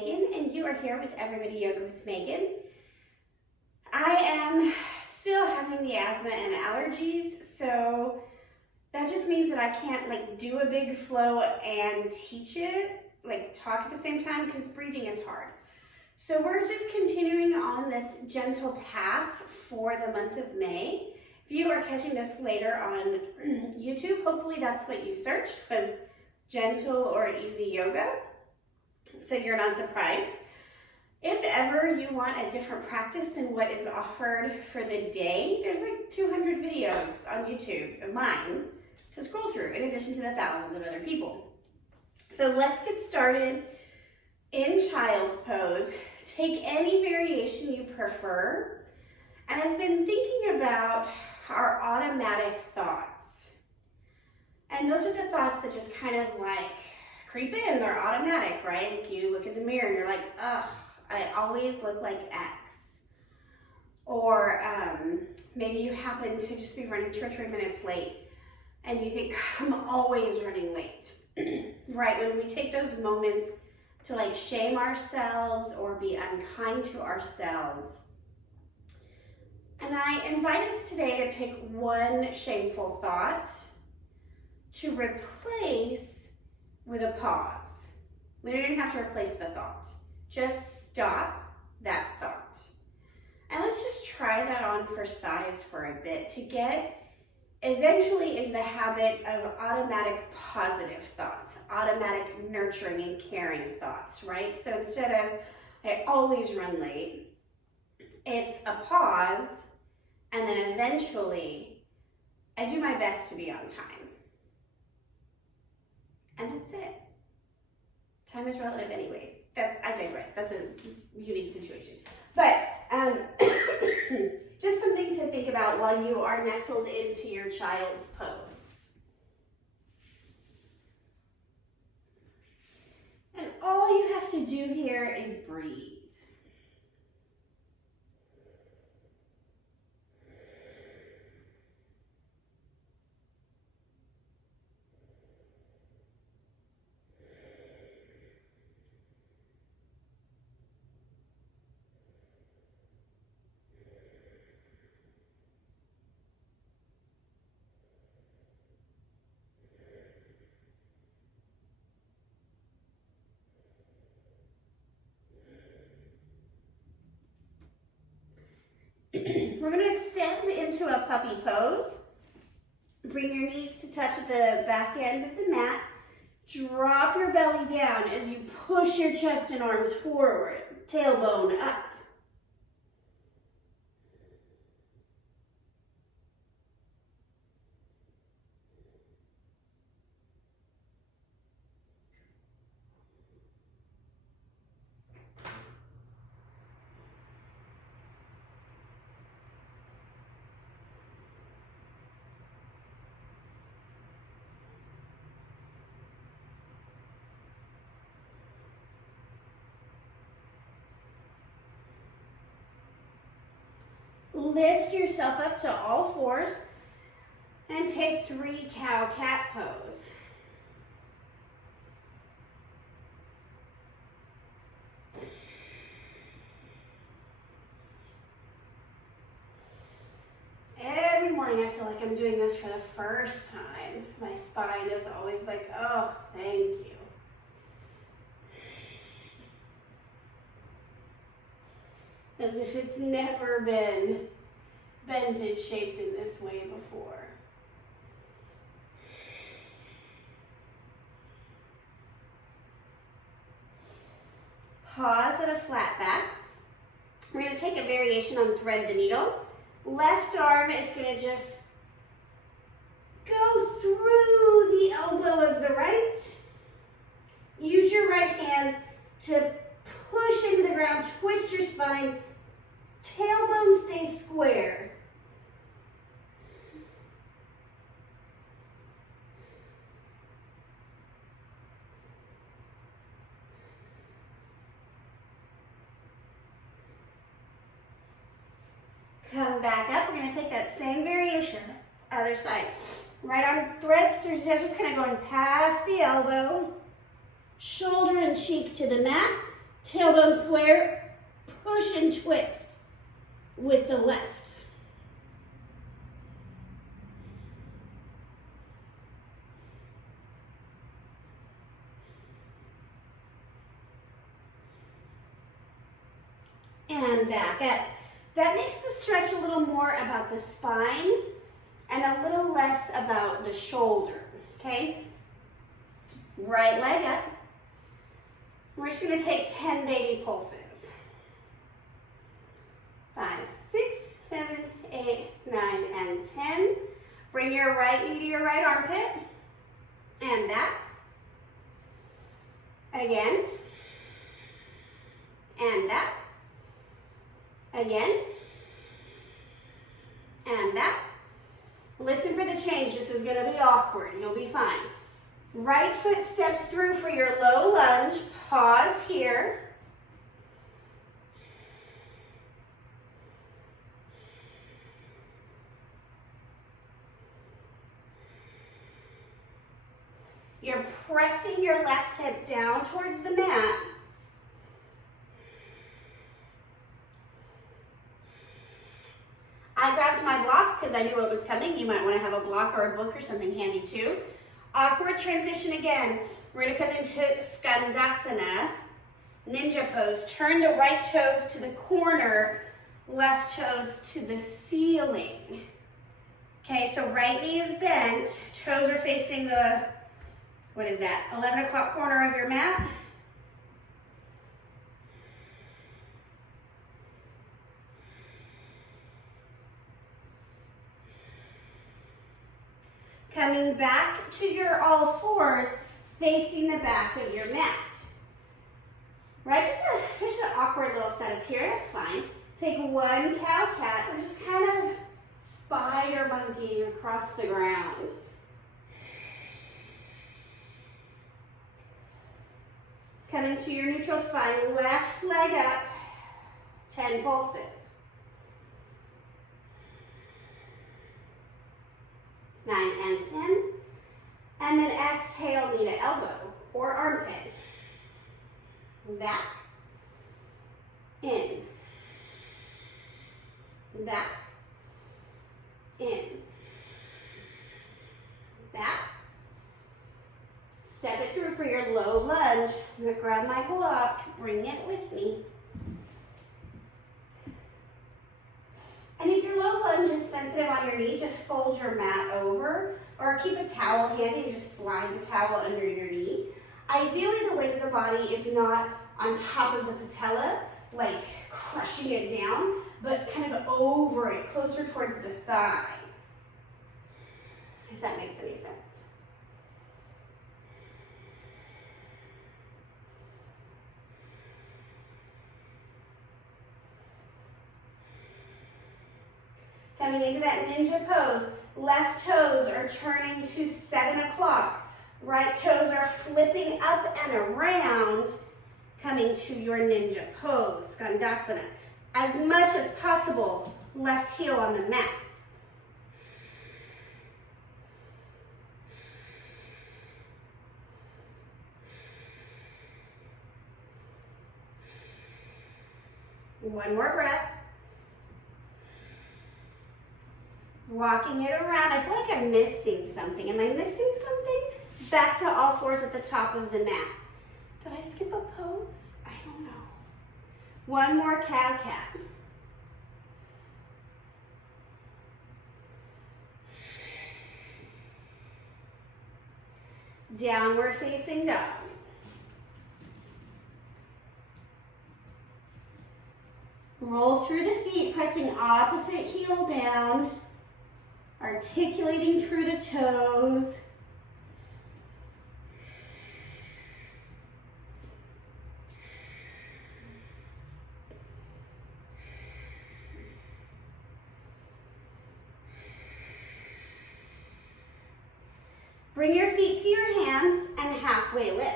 Megan, and you are here with Everybody Yoga with Megan. I am still having the asthma and allergies, so that just means that I can't do a big flow and teach it, talk at the same time, because breathing is hard. So we're just continuing on this gentle path for the month of May. If you are catching this later on YouTube, hopefully that's what you searched, was gentle or easy yoga, so you're not surprised. If ever you want a different practice than what is offered for the day, there's 200 videos on YouTube of mine to scroll through, in addition to the thousands of other people. So let's get started in child's pose. Take any variation you prefer. And I've been thinking about our automatic thoughts. And those are the thoughts that just kind of creep in. They're automatic, right? You look in the mirror and you're like, ugh, I always look like X. Or maybe you happen to just be running 2 or 3 minutes late and you think, I'm always running late. Right? When we take those moments to shame ourselves or be unkind to ourselves. And I invite us today to pick one shameful thought to replace with a pause. We don't even have to replace the thought. Just stop that thought. And let's just try that on for size for a bit to get eventually into the habit of automatic positive thoughts, automatic nurturing and caring thoughts, right? So instead of, I always run late, it's a pause, and then eventually, I do my best to be on time. And that's it. Time is relative anyways. I digress. That's a unique situation. But just something to think about while you are nestled into your child's pose. And all you have to do here is breathe. We're going to extend into a puppy pose. Bring your knees to touch the back end of the mat. Drop your belly down as you push your chest and arms forward. Tailbone up. Lift yourself up to all fours and take 3 cow-cat pose. Every morning I feel like I'm doing this for the first time. My spine is always like, oh, thank you. As if it's never been bent and shaped in this way before. Pause at a flat back. We're going to take a variation on thread the needle. Left arm is going to just go through the elbow of the right. Use your right hand to push into the ground, twist your spine. Tailbone stays square. Come back up. We're going to take that same variation, other side. Right arm threads through, just kind of going past the elbow, shoulder and cheek to the mat. Tailbone square, push and twist with the left. And back up. That makes the stretch a little more about the spine and a little less about the shoulder, okay? Right leg up. We're just gonna take 10 baby pulses. 5, 6, 7, 8, 9, and 10. Bring your right knee to your right armpit. And back. Again. And back. Again. And back. Listen for the change. This is gonna be awkward. You'll be fine. Right foot steps through for your low lunge. Pause here. You're pressing your left hip down towards the mat. I grabbed my block because I knew it was coming. You might want to have a block or a book or something handy too. Awkward transition again. We're going to come into Skandasana, ninja pose. Turn the right toes to the corner, left toes to the ceiling. Okay, so right knee is bent. Toes are facing the, what is that, 11 o'clock corner of your mat. Coming back to your all fours, facing the back of your mat. Right, just an awkward little setup here, that's fine. Take one cow-cat. We're just kind of spider monkeying across the ground. Coming to your neutral spine, left leg up, 10 pulses. 9 and 10. And then exhale, knee to elbow or armpit. Back. In. Back. In. Back. Step it through for your low lunge. I'm going to grab my block, bring it with me. And if your low lunge is sensitive on your knee, just fold your mat over or keep a towel handy and just slide the towel under your knee. Ideally, the weight of the body is not on top of the patella, like crushing it down, but kind of over it, closer towards the thigh, if that makes any sense. Coming into that ninja pose, left toes are turning to 7 o'clock. Right toes are flipping up and around, coming to your ninja pose, Skandasana. As much as possible, left heel on the mat. One more breath. Walking it around. I feel like I'm missing something. Am I missing something? Back to all fours at the top of the mat. Did I skip a pose? I don't know. One more cow-cat. Downward facing dog. Roll through the feet, pressing opposite heel down. Articulating through the toes. Bring your feet to your hands and halfway lift.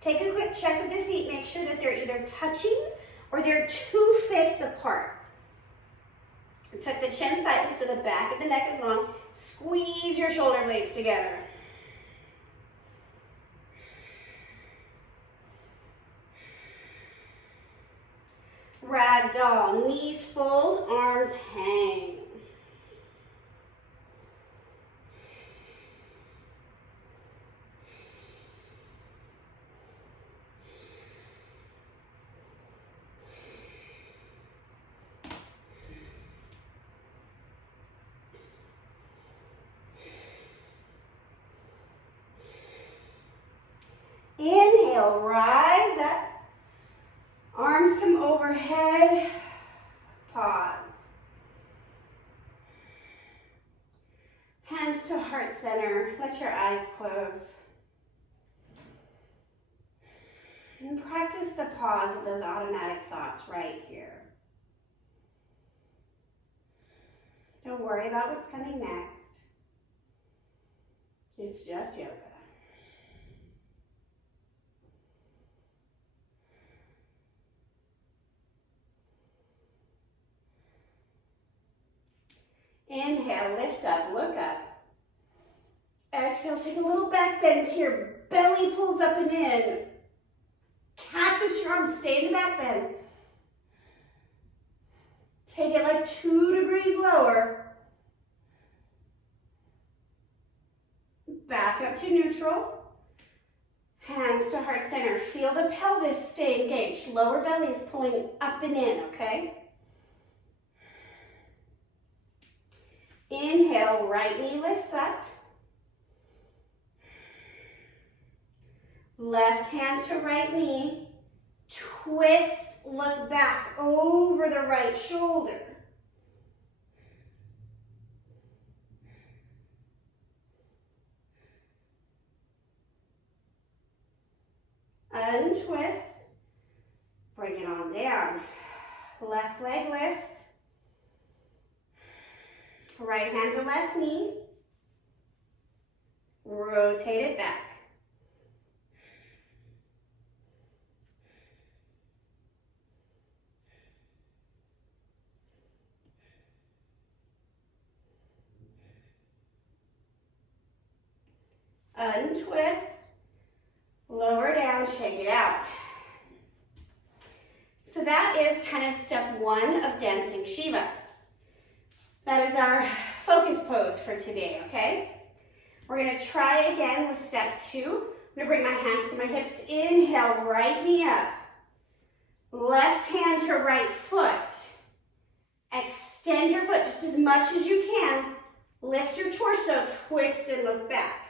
Take a quick check of the feet. Make sure that they're either touching or they're 2 fists apart. Tuck the chin slightly so the back of the neck is long. Squeeze your shoulder blades together. ragdoll. Knees fold, arms hang. Inhale, rise up. Arms come overhead. Pause. Hands to heart center. Let your eyes close. And practice the pause of those automatic thoughts right here. Don't worry about what's coming next. It's just yoga. Inhale, lift up, look up. Exhale, take a little back bend here. Belly pulls up and in. Cactus your arms, stay in the back bend. Take it like 2 degrees lower. Back up to neutral. Hands to heart center. Feel the pelvis stay engaged. Lower belly is pulling up and in, okay? Inhale, right knee lifts up. Left hand to right knee. Twist, look back over the right shoulder. Untwist. Bring it on down. Left leg lifts. Right hand to left knee. Rotate it back. Untwist. Lower down, shake it out. So that is kind of step 1 of dancing Shiva. That is our focus pose for today, okay? We're gonna try again with step 2. I'm gonna bring my hands to my hips. Inhale, right knee up. Left hand to right foot. Extend your foot just as much as you can. Lift your torso, twist and look back.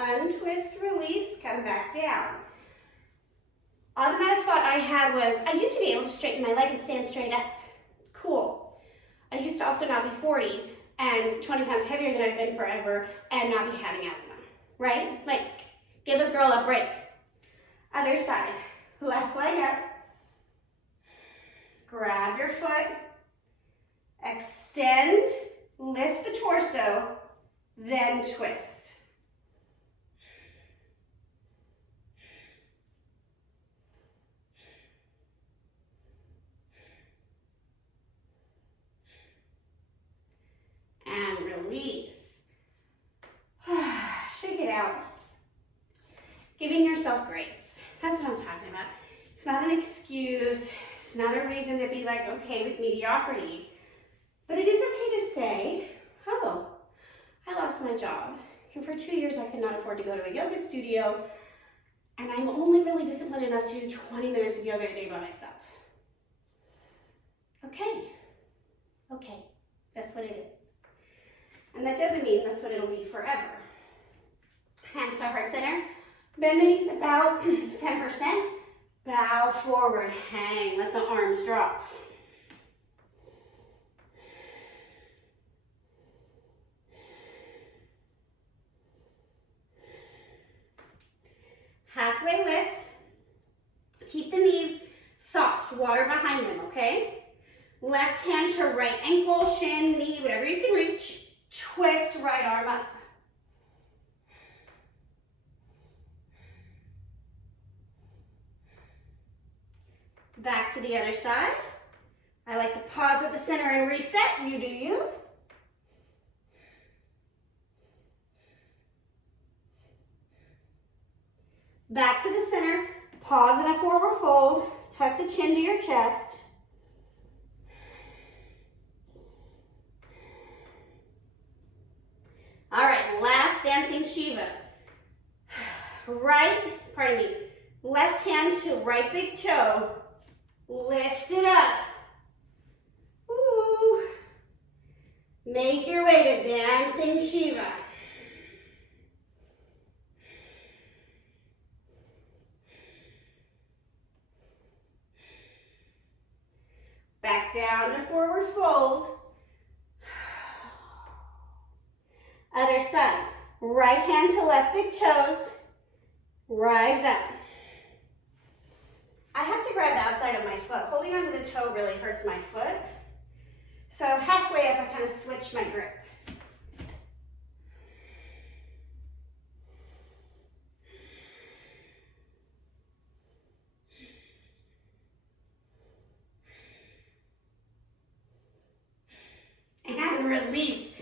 Untwist, release, come back down. Automatic thought I had was, I used to be able to straighten my leg and stand straight up. Cool. I used to also not be 40 and 20 pounds heavier than I've been forever and not be having asthma, right? Like, give a girl a break. Other side, left leg up. Grab your foot, extend, lift the torso, then twist. And release. Shake it out. Giving yourself grace. That's what I'm talking about. It's not an excuse. It's not a reason to be like okay with mediocrity. But it is okay to say, oh, I lost my job. And for 2 years I could not afford to go to a yoga studio. And I'm only really disciplined enough to do 20 minutes of yoga a day by myself. Okay. Okay. That's what it is. And that doesn't mean that's what it'll be forever. Hands to heart center. Bend the knees about 10%. Bow forward, hang, let the arms drop. Halfway lift. Keep the knees soft, water behind them, okay? Left hand to right ankle, shin, knee, whatever you can reach. Twist right arm up. Back to the other side. I like to pause at the center and reset. You do you. Back to the center. Pause in a forward fold. Tuck the chin to your chest. All right, last dancing Shiva. Left hand to right big toe. Lift it up. Ooh. Make your way to dancing Shiva. Back down to forward fold. Other side. Right hand to left big toes. Rise up. I have to grab the outside of my foot. Holding onto the toe really hurts my foot. So halfway up, I kind of switch my grip. And release.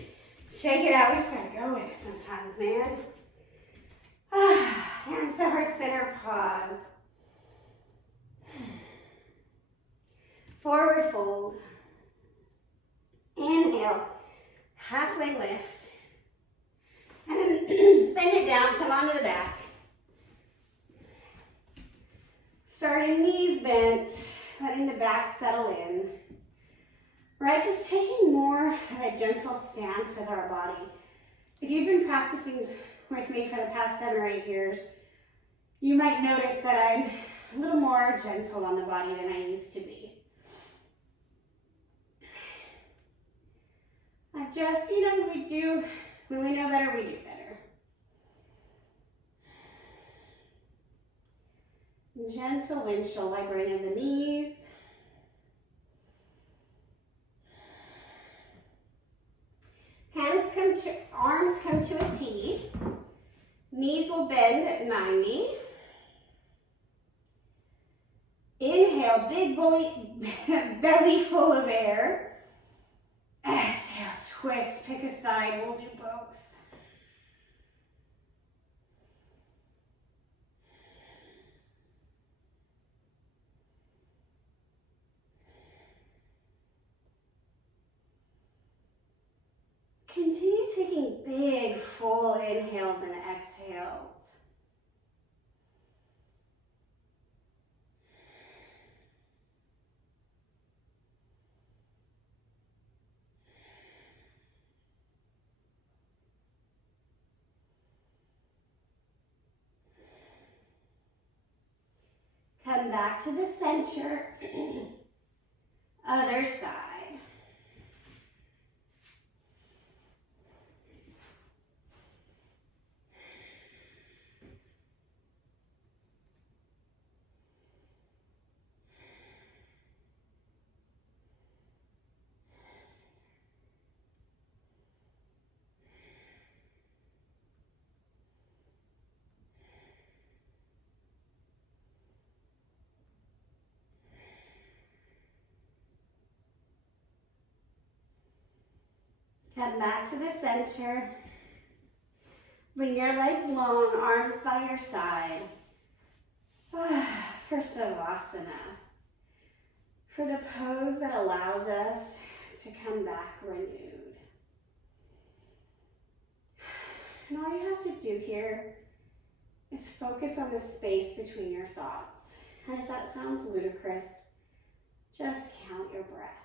Shake it out. We just gotta go with it sometimes, man. Hands to heart center, pause. Forward fold. Inhale, halfway lift. And then bend it down, come onto the back. Starting knees bent, letting the back settle in. Right, just taking more of a gentle stance with our body. If you've been practicing with me for the past 7 or 8 years, you might notice that I'm a little more gentle on the body than I used to be. I just, when we know better, we do better. Gentle windshield vibrating of the knees. Arms come to a T. Knees will bend at 90. Inhale, big belly full of air. Exhale, twist, pick a side, we'll do both. Continue taking big, full inhales and exhales. Come back to the center. Other side. Come back to the center. Bring your legs long, arms by your side. For Savasana. For the pose that allows us to come back renewed. And all you have to do here is focus on the space between your thoughts. And if that sounds ludicrous, just count your breath.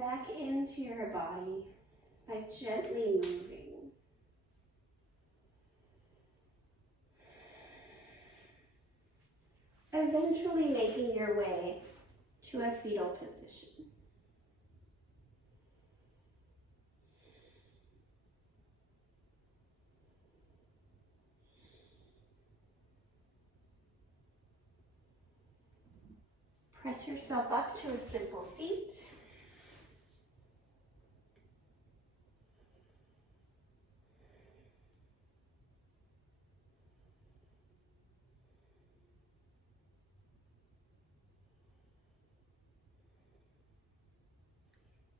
back into your body by gently moving. Eventually making your way to a fetal position. Press yourself up to a simple seat.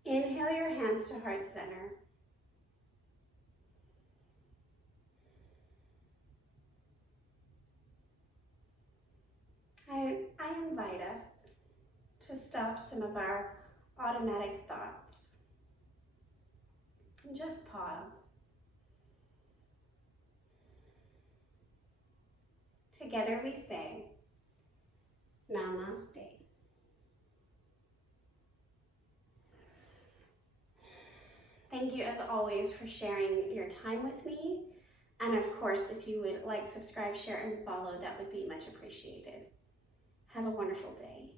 Inhale your hands to heart center. I invite us to stop some of our automatic thoughts and just pause. Together we say, Namaste. Thank you as always for sharing your time with me. And of course, if you would like, subscribe, share, and follow, that would be much appreciated. Have a wonderful day.